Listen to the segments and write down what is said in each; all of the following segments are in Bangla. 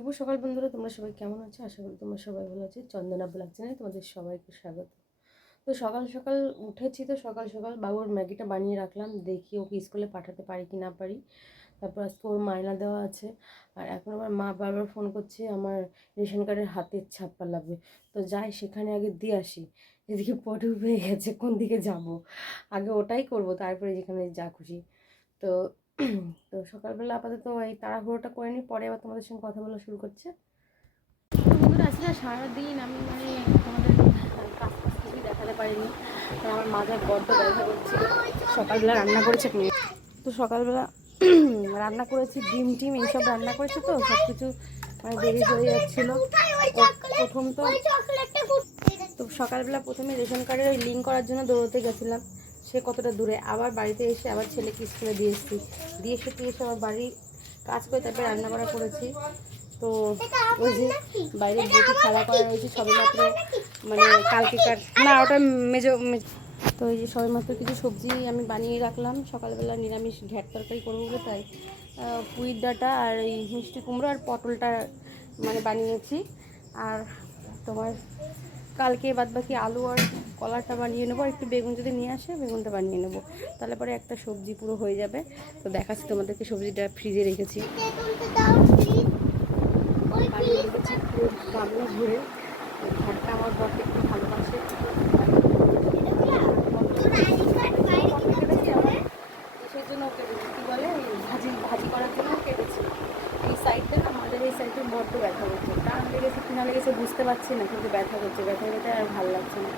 শুভ সকাল বন্ধুরা, তোমরা সবাই কেমন আছো? আশা করি তোমরা সবাই ভালো আছো। চন্দনা ব্লগ চ্যানেলে তোমাদের সবাইকে স্বাগত। তো সকাল সকাল উঠেছি, তো সকাল সকাল বাবুর ম্যাগিটা বানিয়ে রাখলাম, দেখি ওকে স্কুলে পাঠাতে পারি কি না পারি। তারপর আজকে ওর মায়না দেওয়া আছে। আর এখন আমার মা বারবার ফোন করছে, আমার রেশন কার্ডের হাতের ছাপ্পা লাগবে। তো যাই সেখানে আগে দিয়ে আসি। এদিকে পটু হয়ে গেছে, কোন দিকে যাব? আগে ওটাই করব, তারপরে যেখানে যা খুশি। তো তো সকালবেলা আপাতত এই তাড়াহুড়োটা করে নিই, পরে আবার তোমাদের সঙ্গে কথা বলা শুরু করছে। তো বন্ধুরা, আসলে সারাদিন আমি তোমাদের কাজ কাজ কিছুই দেখাতে পারিনি, কারণ আমার মাথায় বড্ড ব্যথা করছিল। সকালবেলা রান্না করেছে, তো সকালবেলা রান্না করেছি ডিম এইসব রান্না করেছে, তো সব কিছু দেরি হয়ে যাচ্ছিলো। তো সকালবেলা প্রথমে রেশন কার্ডের ওই লিঙ্ক করার জন্য দৌড়তে গেছিলাম, সে কতটা দূরে। আবার বাড়িতে এসে আবার ছেলেকে স্কুলে দিয়ে এসে আবার বাড়ির কাজ করে তারপরে রান্না বান্না করেছি। তো ওই যে বাইরে বটি খেলা করা রয়েছে সবেমাত্র, মানে কালকেকার না, ওটা মেজো। তো এই যে সবেমাত্র কিছু সবজি আমি বানিয়ে রাখলাম, সকালবেলা নিরামিষ ঘ্যাট তরকারি করবো বলে, তাই পুঁইর ডাঁটা আর এই মিষ্টি কুমড়ো আর পটলটা মানে বানিয়েছি। আর তোমার কালকে বাদবাকি আলু আর কলাটা বানিয়ে নেবো, আর একটু বেগুন যদি নিয়ে আসে বেগুনটা বানিয়ে নেবো, তাহলে পরে একটা সবজি পুরো হয়ে যাবে। তো দেখাচ্ছি তোমাদেরকে, সবজিটা ফ্রিজে রেখেছি, গামলা ভরে। ঘরটা আমার বরকে একটু ভালোবাসে, সেই জন্য কেটেছি। কী বলে, ভাজি করার জন্য কেটেছি। এই সাইডটা না, আমাদের এই সাইডে বড্ড ব্যথা করছে, টান লেগেছে কিনা লেগেছে বুঝতে পারছি না, কিন্তু ব্যথা করছে, ব্যথা আর ভালো লাগছে না।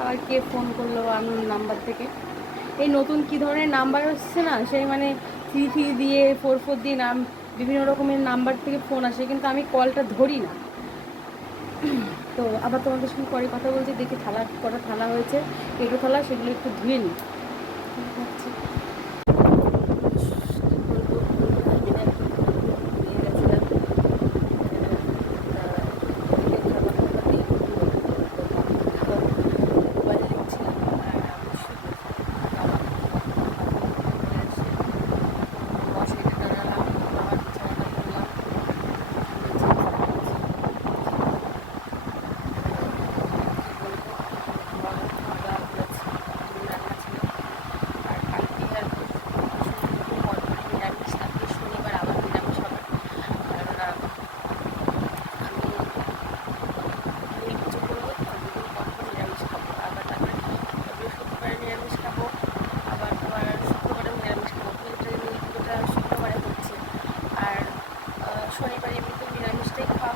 আবার কে ফোন করলো আননোন নাম্বার থেকে, এই নতুন কী ধরনের নাম্বার আসছে না, সেই মানে 3 দিয়ে 4 দিয়ে বিভিন্ন রকমের নাম্বার থেকে ফোন আসে, কিন্তু আমি কলটা ধরি না। তো আবার তোমাদের সঙ্গে পরে কথা বলছি, দেখি কটা থালা হয়েছে, পেটো থালা, সেগুলো একটু ধুয়ে নিই। শনিবার এমনিতে নিরামিষটাই খাওয়া